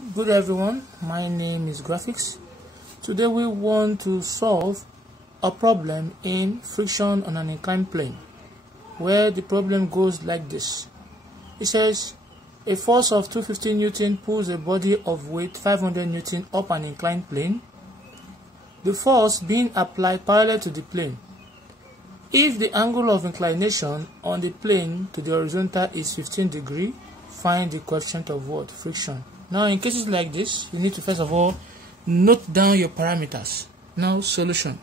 Good everyone, my name is Graphics. Today we want to solve a problem in friction on an inclined plane, where the problem goes like this. It says a force of 250 Newton pulls a body of weight 500 Newton up an inclined plane. The force being applied parallel to the plane. If the angle of inclination on the plane to the horizontal is 15 degrees, find the coefficient of what? Friction. Now in cases like this, you need to first of all note down your parameters. Now solution.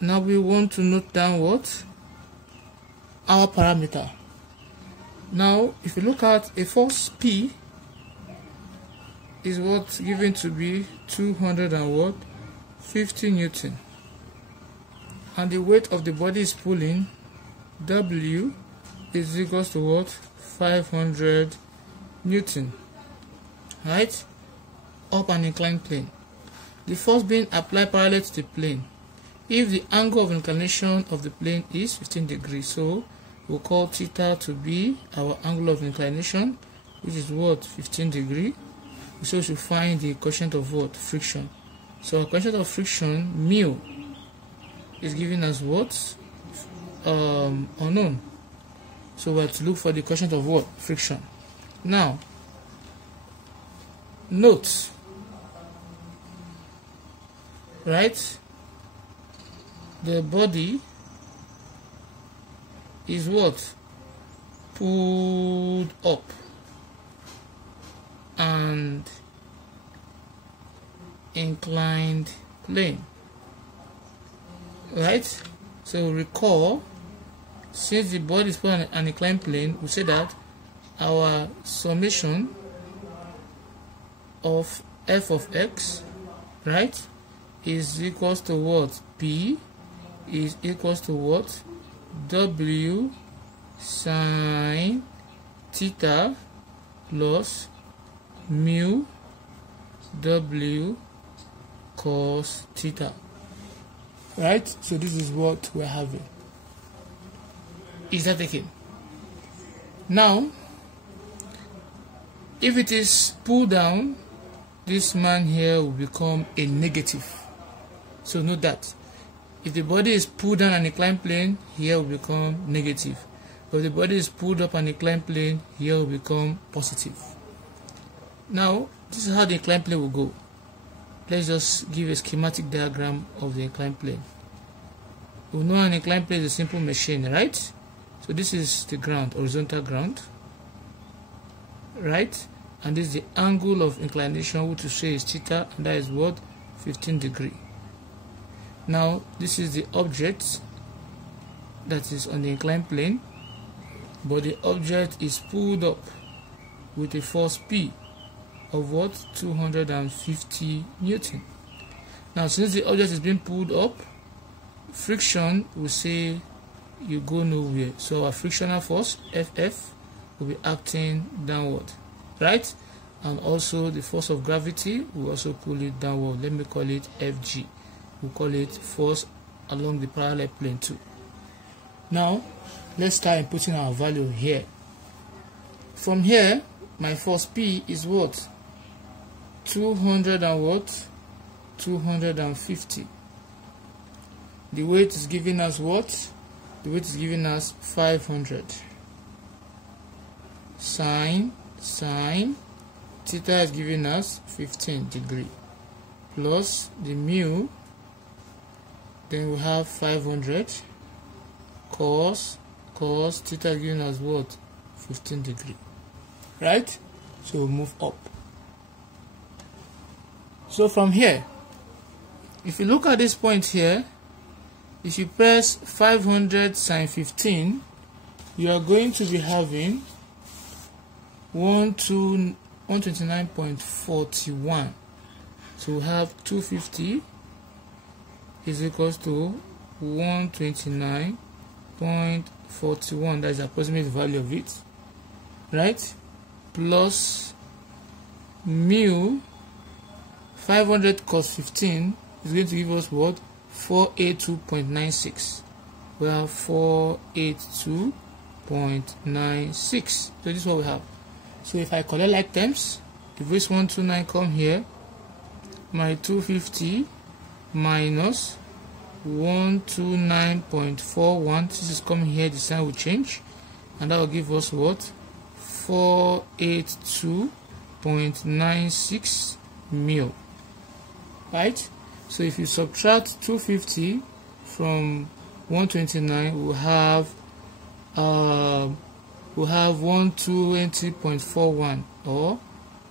Now we want to note down what? Our parameter. Now if you look at a force P is what given to be 250 Newton. And the weight of the body is pulling, W is equals to what? 500 Newton, right? Up an inclined plane. The force being applied parallel to the plane. If the angle of inclination of the plane is 15 degrees, so we'll call theta to be our angle of inclination, which is what? 15 degrees. So we should find the coefficient of what? Friction. So our coefficient of friction, mu, is giving us what? Unknown. So we have to look for the coefficient of what? Friction. Now, note, right? The body is what? Pulled up and inclined plane. Right? So recall, since the body is put on an inclined plane, we say that our summation of f of x, right, is equals to what? P is equals to what? W sine theta plus mu W cos theta. Right? So this is what we're having. Is that taken? Now, if it is pulled down, this man here will become a negative. So note that. If the body is pulled down an inclined plane, here will become negative. But if the body is pulled up an inclined plane, here will become positive. Now, this is how the inclined plane will go. Let's just give a schematic diagram of the inclined plane. We know an inclined plane is a simple machine, right? So this is the ground, horizontal ground, right? And this is the angle of inclination, which we say is theta, and that is what? 15 degrees. Now this is the object that is on the inclined plane, but the object is pulled up with a force P of what? 250 Newton. Now since the object is being pulled up, friction will say you go nowhere. So our frictional force, FF, will be acting downward, right? And also the force of gravity will also pull it downward. Let me call it FG. We'll call it force along the parallel plane too. Now let's start inputting our value here. From here, my force P is what? 200 and what? 250. The weight is giving us what? The weight is giving us 500. Sine theta is giving us 15 degrees plus the mu. Then we have 500 cos theta is giving us what? 15 degrees. Right? So we'll move up. So from here, if you look at this point here, if you press 500 sine 15, you are going to be having 129.41. So we have 250 is equals to 129.41. That is the approximate value of it, right? Plus mu 500 cos 15 is going to give us what? 482.96. We have 482.96. So this is what we have. So if I collect like terms, if this 129 come here, my 250 minus 129.41, this is coming here, the sign will change, and that will give us what? 482.96 mil, right? So if you subtract 250 from 129, we'll have 120.41 or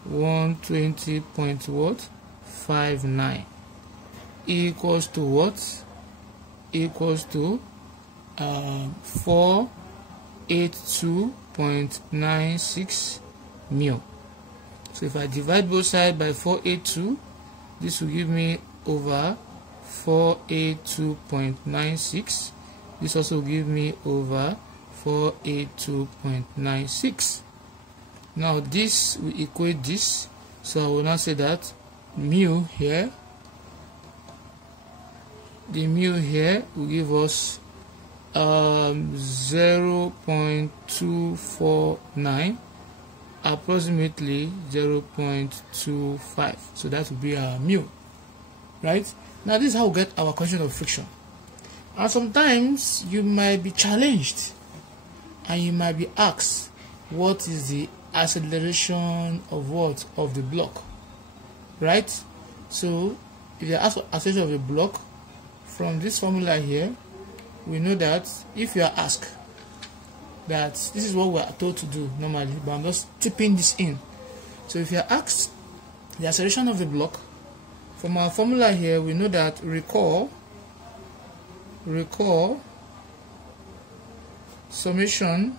120.59 equals to what? Equals to 482.96 mil. So if I divide both sides by 482, this will give me over 482.96. This also will give me over 482.96. Now this will equate this, so I will now say that mu here, the mu here will give us 0.249, approximately 0.25. So that will be our mu, right? Now this is how we get our coefficient of friction. And sometimes you might be challenged and you might be asked, what is the acceleration of what? Of the block, right? So if you ask for acceleration of the block, from this formula here, we know that if you are asked that this is what we are told to do normally, but I'm just tipping this in. So if you are asked the acceleration of the block, from our formula here, we know that recall summation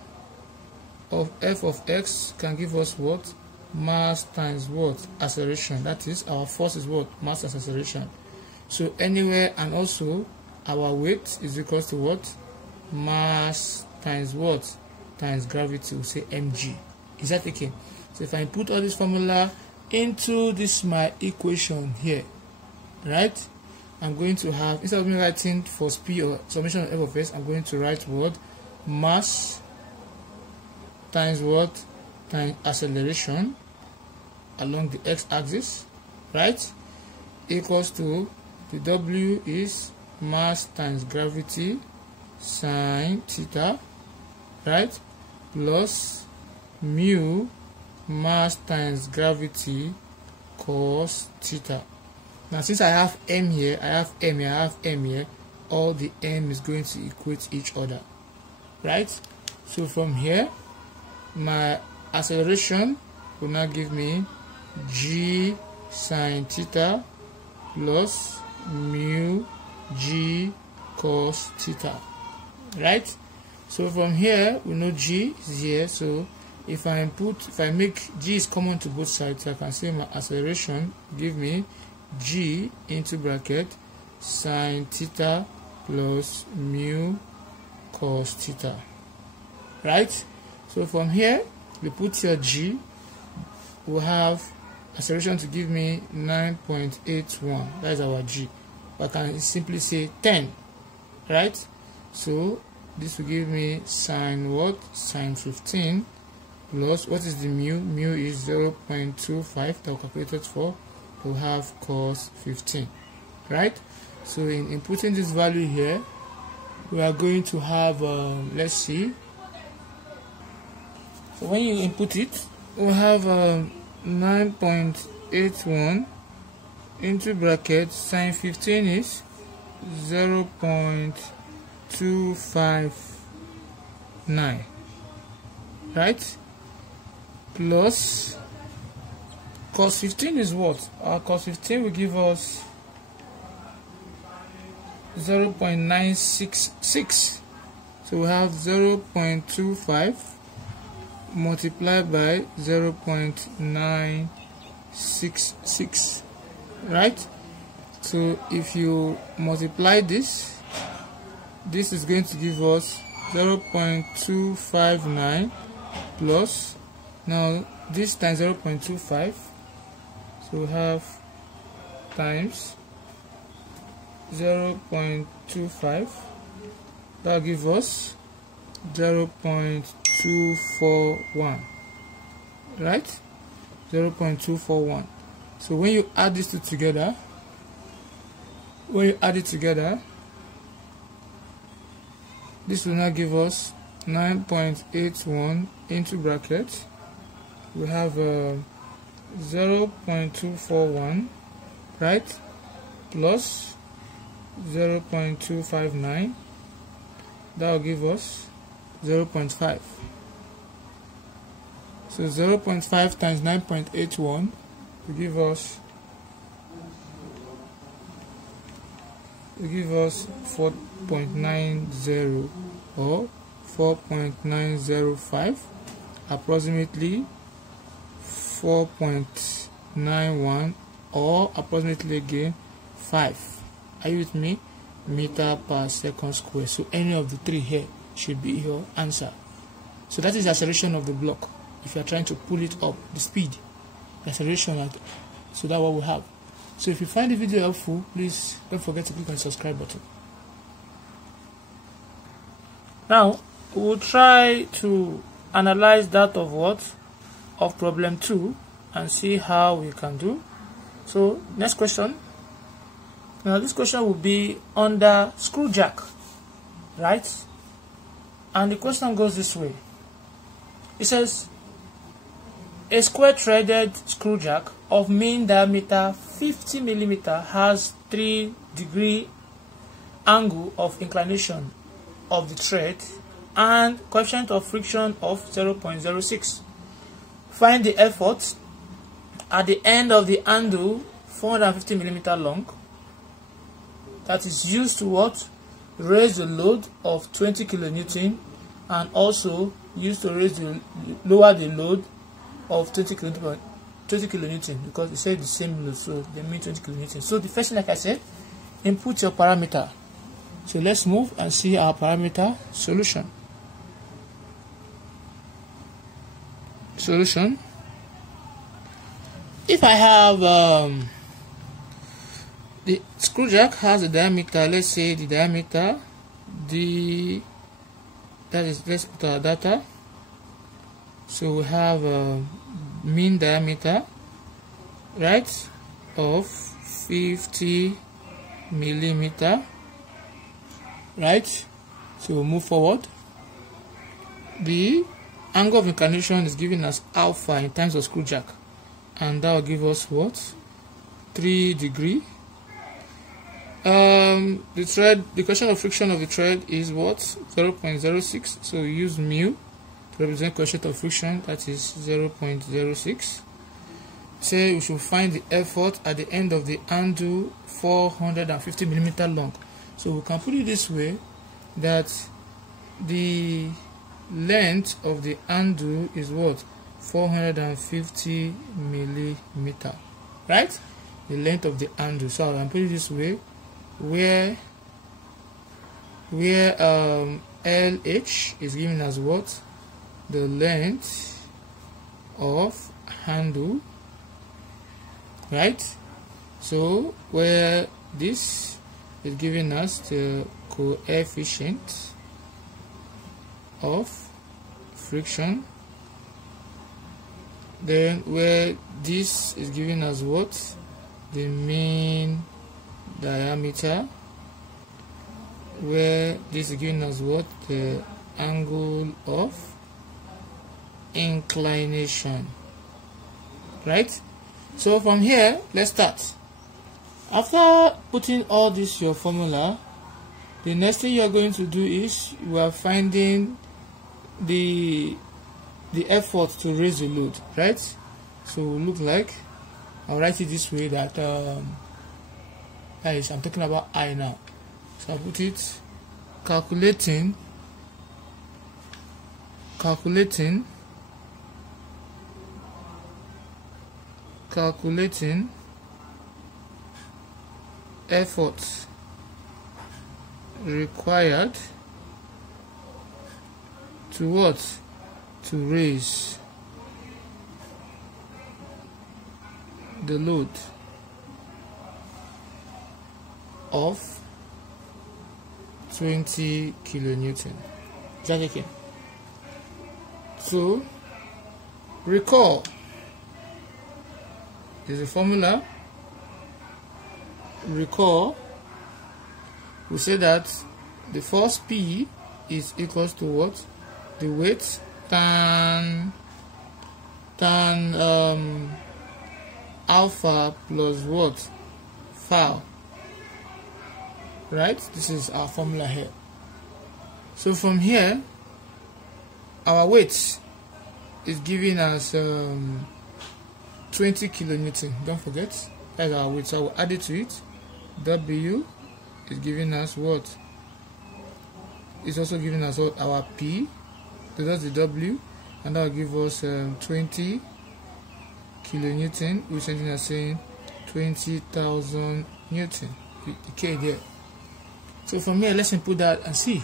of f of x can give us what? Mass times what? Acceleration. That is, our force is what? Mass times acceleration. So anywhere, and also our weight is equal to what? Mass times what? Times gravity. We'll say mg. Is that okay? So if I put all this formula into this my equation here, right, I'm going to have, instead of me writing force P or summation of f of s, I'm going to write what? Mass times what? Times acceleration along the x-axis, right, equals to, the W is mass times gravity sine theta, right, plus mu mass times gravity cos theta. Now since I have m here, I have m here, I have m here, all the m is going to equate each other, right? So from here, my acceleration will now give me g sine theta plus mu g cos theta, right? So from here we know g is here, so if I make g is common to both sides, I can say my acceleration give me g into bracket sine theta plus mu cos theta, right? So from here we put your g, we'll have acceleration to give me 9.81. that is our g. I can simply say 10, right? So this will give me sine what? Sine 15 plus, what is the mu? Mu is 0.25 that we calculated for. We'll have cos 15, right? So in putting this value here, we are going to have, let's see. So when you input it, we'll have 9.81 into bracket sine 15 is 0.259, right, plus cos 15 is what? Our cos 15 will give us 0.966, so we have 0.25 multiplied by 0.966, right? So if you multiply this, this is going to give us 0.259 plus, now this times 0.25, so we have times 0.25, that will give us 0.241, right? 0.241. So when you add these two together, this will now give us 9.81 into bracket. We have 0.241, right, plus 0.259. That will give us 0.5. So 0.5 times 9.81 will give us 4.90 or 4.905, approximately 4.91 or approximately again 5. Are you with me? Meter per second square. So any of the three here should be your answer. So that is the acceleration of the block. If you are trying to pull it up, the speed, the acceleration, so that's what we have. So if you find the video helpful, please don't forget to click on the subscribe button. Now we'll try to analyze that of what? Of problem 2 and see how we can do. So next question. Now this question will be under screw jack, right? And the question goes this way. It says a square threaded screw jack of mean diameter 50 mm has 3-degree angle of inclination of the thread and coefficient of friction of 0.06. Find the effort at the end of the handle 450 mm long that is used to what? Raise the load of 20 kN and also used to lower the load of 20 kN because they say the same load, so they mean 20 kN. So the first thing, like I said, input your parameter. So let's move and see our parameter solution. If I have the screw jack has a diameter, let's say the diameter let's put our data. So we have mean diameter, right, of 50 mm, right? So we'll move forward. The angle of inclination is giving us alpha in terms of screw jack, and that will give us what? 3 degree. The coefficient of friction of the thread is what? 0.06. So we use mu to represent coefficient of friction, that is 0.06. Say we should find the effort at the end of the handle 450 mm long. So we can put it this way, that the length of the handle is what? 450 mm, right? The length of the handle. So I can put it this way, where LH is given as what? The length of handle, right? So where this is giving us the coefficient of friction, then where this is giving us what? The mean diameter, where this is giving us what? The angle of inclination, right? So from here, let's start. After putting all this your formula, the next thing you are going to do is we are finding the effort to raise the load, right? So it will look like, I'll write it this way, that I'm talking about I now. So I put it calculating effort required to what? To raise the load of 20 kilonewton. Is that okay? So Recall is a formula. Recall, we say that the force P is equals to what? The weight tan alpha plus what? Phi. Right? This is our formula here. So from here, our weight is giving us 20 kilonewton. Don't forget, that's our weight. So I will add it to it. W is giving us what? It's also giving us what? Our P. So that's the W, and that will give us 20 kilonewton, which is saying 20,000 newton. The K there. So from here, let's input that and see.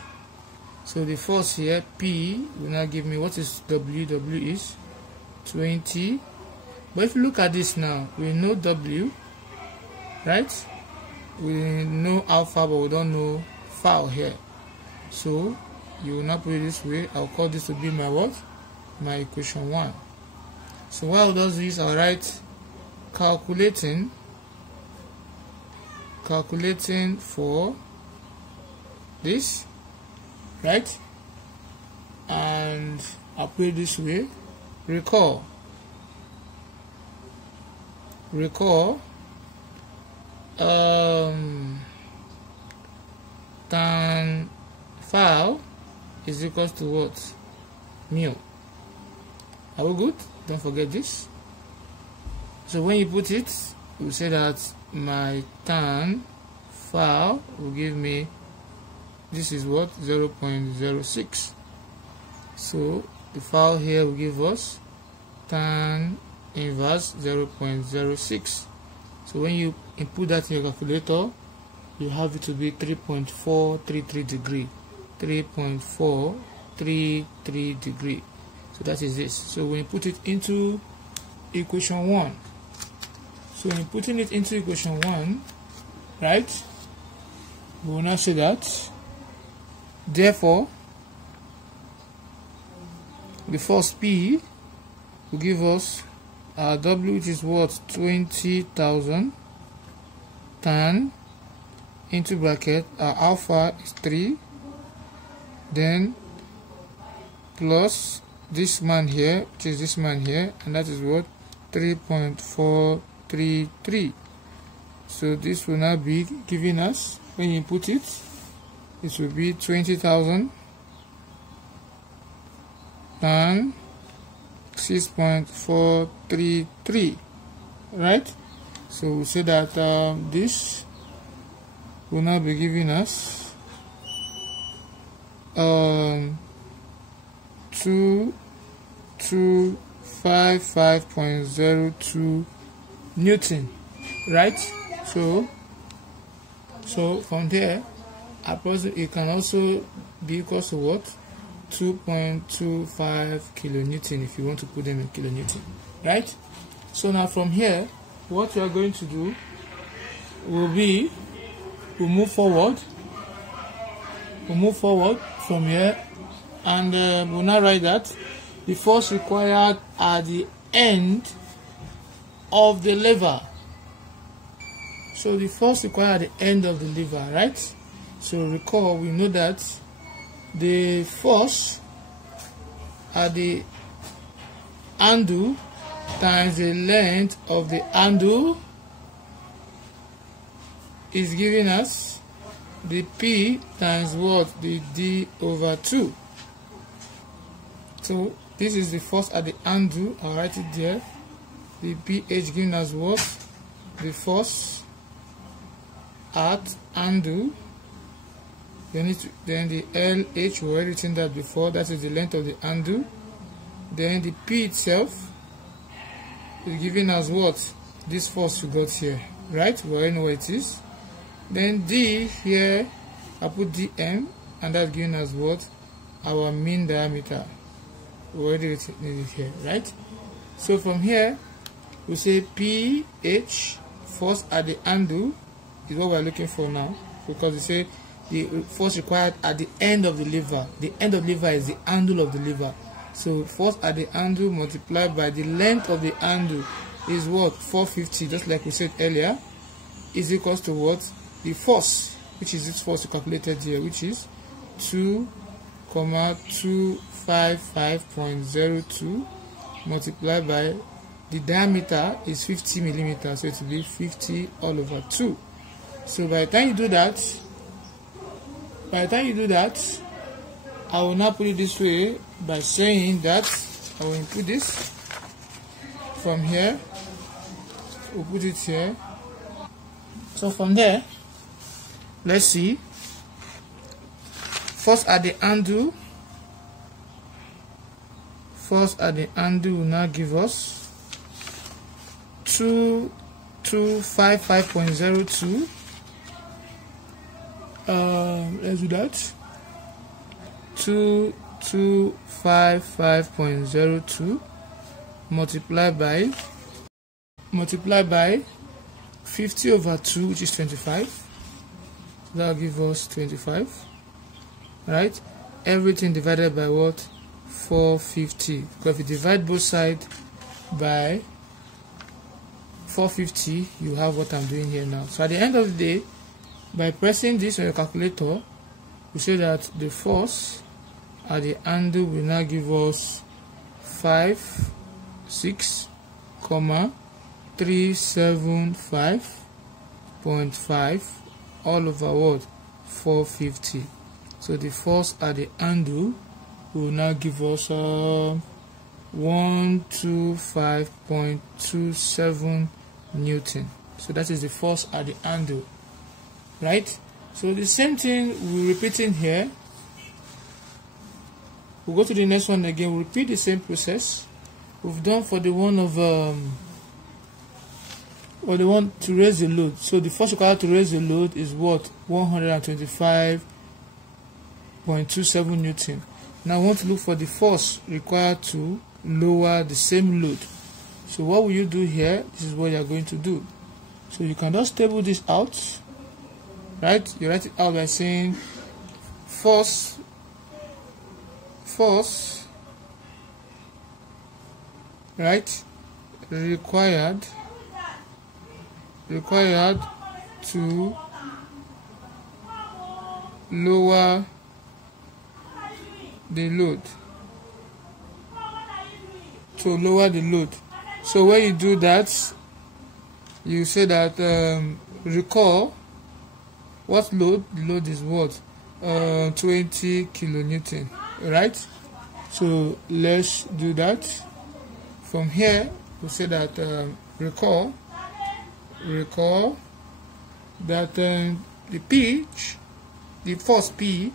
So the force here, P, will now give me what is W. W is 20. But if you look at this now, we know W, right? We know alpha, but we don't know phi here. So you will now put it this way. I'll call this to be my what? My equation 1. So while it does this, I'll write calculating for this, right? And I'll put it this way. Recall tan phi is equals to what? Mu. Are we good? Don't forget this. So when you put it, we say that my tan phi will give me, this is what? 0.06. So the phi here will give us tan inverse 0.06. So when you input that in your calculator, you have it to be 3.433 degree. 3.433 degree. So that is this. So when you put it into equation 1, so when putting it into equation 1, right, we will now say that therefore the force P will give us W, which is what? 20,000 tan into bracket alpha is 3, then plus this man here, which is this man here, and that is what? 3.433. So this will now be giving us, when you put it, it will be 20,000 tan 6.433, right? So we say that this will now be giving us 2255.02 Newton, right? So from there, it can also be equal to what? 2.25 kilonewton if you want to put them in kilonewton, right? So now from here, what we are going to do will be, we'll move forward from here, and we'll now write that the force required at the end of the lever. So the force required at the end of the lever, right? So recall, we know that the force at the handle times the length of the handle is giving us the P times what? The D over 2. So this is the force at the handle. I'll write it there. The PH giving us what? The force at handle. Then the LH, we already written that before, that is the length of the handle. Then the P itself is giving us what? This force we got here, right? We already know what it is. Then D here, I put DM, and that's giving us what? Our mean diameter. We already written it here, right? So from here, we say PH, force at the handle, is what we're looking for now, because we say the force required at the end of the lever. The end of the lever is the handle of the lever. So force at the handle multiplied by the length of the handle is what? 450, just like we said earlier, is equals to what? The force, which is this force we calculated here, which is 2,255.02 multiplied by the diameter is 50 millimeters, so it will be 50 all over 2. So by the time you do that, I will now put it this way by saying that I will input this from here, we'll put it here. So from there, let's see, force at the handle will now give us 2,255.02. Let's do that. 2,255.02 multiplied by 50 over 2, which is 25. That will give us 25. Right? Everything divided by what? 450. Because if you divide both sides by 450, you have what I'm doing here now. So at the end of the day, by pressing this on your calculator, we say that the force at the handle will now give us 56,375.5 all over what? 450. So the force at the handle will now give us 125.27 Newton. So that is the force at the handle, right? So the same thing we're repeating here. We'll go to the next one again. We'll repeat the same process we've done for the one of or the one to raise the load. So the force required to raise the load is what? 125.27 Newton. Now I want to look for the force required to lower the same load. So what will you do here? This is what you are going to do. So you can just table this out, right? You write it out by saying force right, required to lower the load. So when you do that, you say that recall what load? The load is what? 20 kilonewton, right? So let's do that. From here, we say that recall that the force P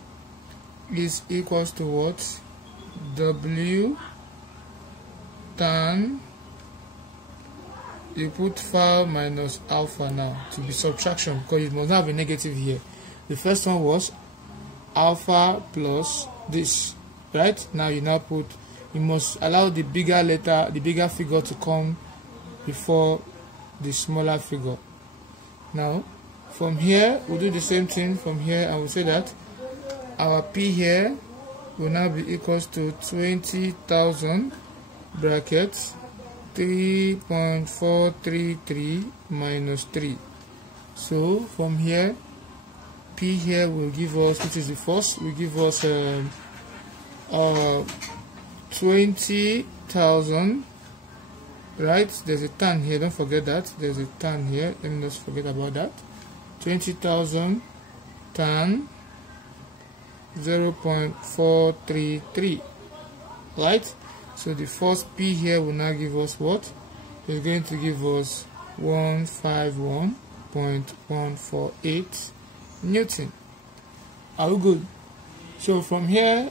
is equals to what? W tan, you put phi minus alpha now to be subtraction, because you must have a negative here. The first one was alpha plus this, right? Now you must allow the bigger letter, the bigger figure to come before the smaller figure. Now from here we'll do the same thing from here, and we'll say that our P here will now be equals to 20,000 brackets 3.433 minus 3. So from here, P here will give us, which is the force, will give us 20,000, right? There's a tan here, don't forget that. There's a tan here, let me not forget about that. 20,000 tan 0.433, right? So the force P here will now give us what? It's going to give us 151.148 Newton. Are we good? So from here,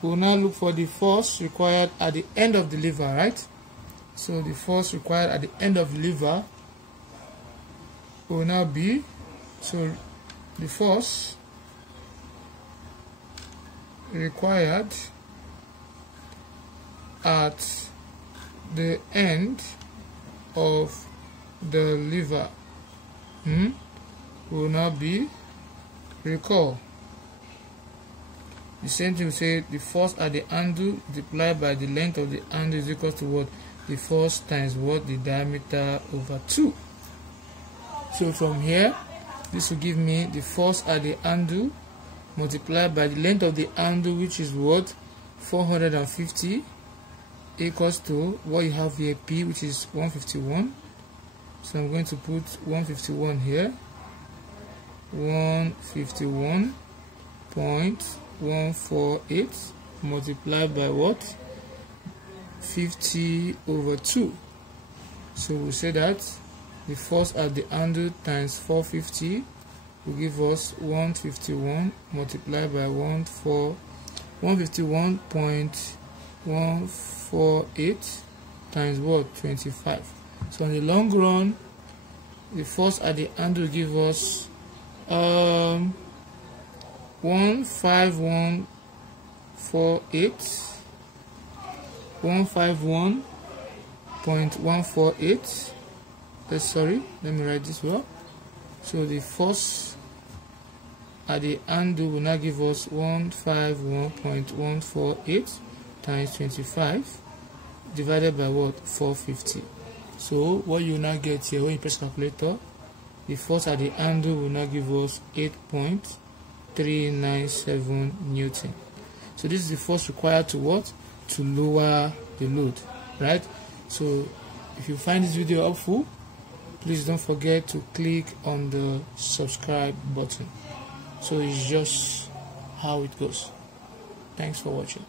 we'll now look for the force required at the end of the lever, right? So the force required at the end of the lever will now be, so the force required at the end of the lever will now be, recall The same thing we say the force at the handle multiplied by the length of the handle is equal to what? The force times what? The diameter over 2. So from here, this will give me the force at the handle multiplied by the length of the handle, which is what? 450, equals to what you have here, P, which is 151. So I'm going to put 151 here. 151.148 multiplied by what? 50 over 2. So we say that the force at the handle times 450 will give us 151 multiplied by 151.148 times what? 25. So in the long run, the force at the handle will give us 151.148. Sorry, let me write this well. So the force at the handle will now give us 151.148 times 25 divided by what? 450. So what you now get here when you press calculator, the force at the handle will now give us 8.397 Newton. So this is the force required to what? To lower the load, right? So if you find this video helpful, please don't forget to click on the subscribe button. So it's just how it goes. Thanks for watching.